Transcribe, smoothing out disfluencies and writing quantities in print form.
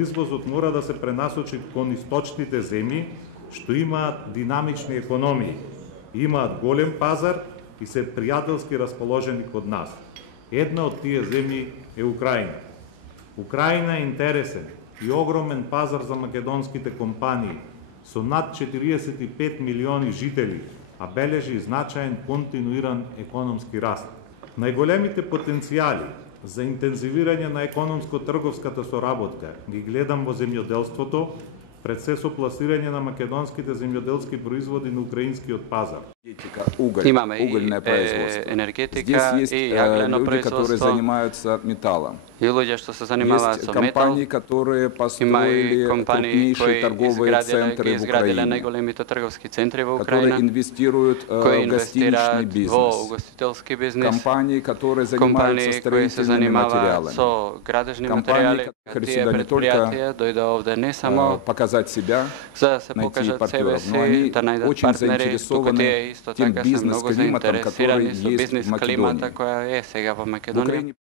Извозот мора да се пренасочи кон источните земји, што имаат динамични економии, имаат голем пазар и се пријателски расположени код нас. Една од тие земји е Украина. Украина е интересен и огромен пазар за македонските компании, со над 45 милиони жители, а бележи значаен континуиран економски раст. Најголемите потенцијали за интензивирање на економско-трговската соработка ги гледам во земјоделството, пред се со пласирање на македонските земјоделски производи на украинскиот пазар. Имаме и енергетика и јаглено производство. И луѓе што се занимаваат со метал. Има и компании кои изградиле најголемите трговски центри во Украина, кои инвестираат во угостителски бизнис, компании кои се занимаваат со градежни материјали. Тие предпријатија дојде овде не само за да се покажат себе си, да најдат партнери, туку тие исто така се многу заинтересирани со бизнис климата која е сега во Македонија.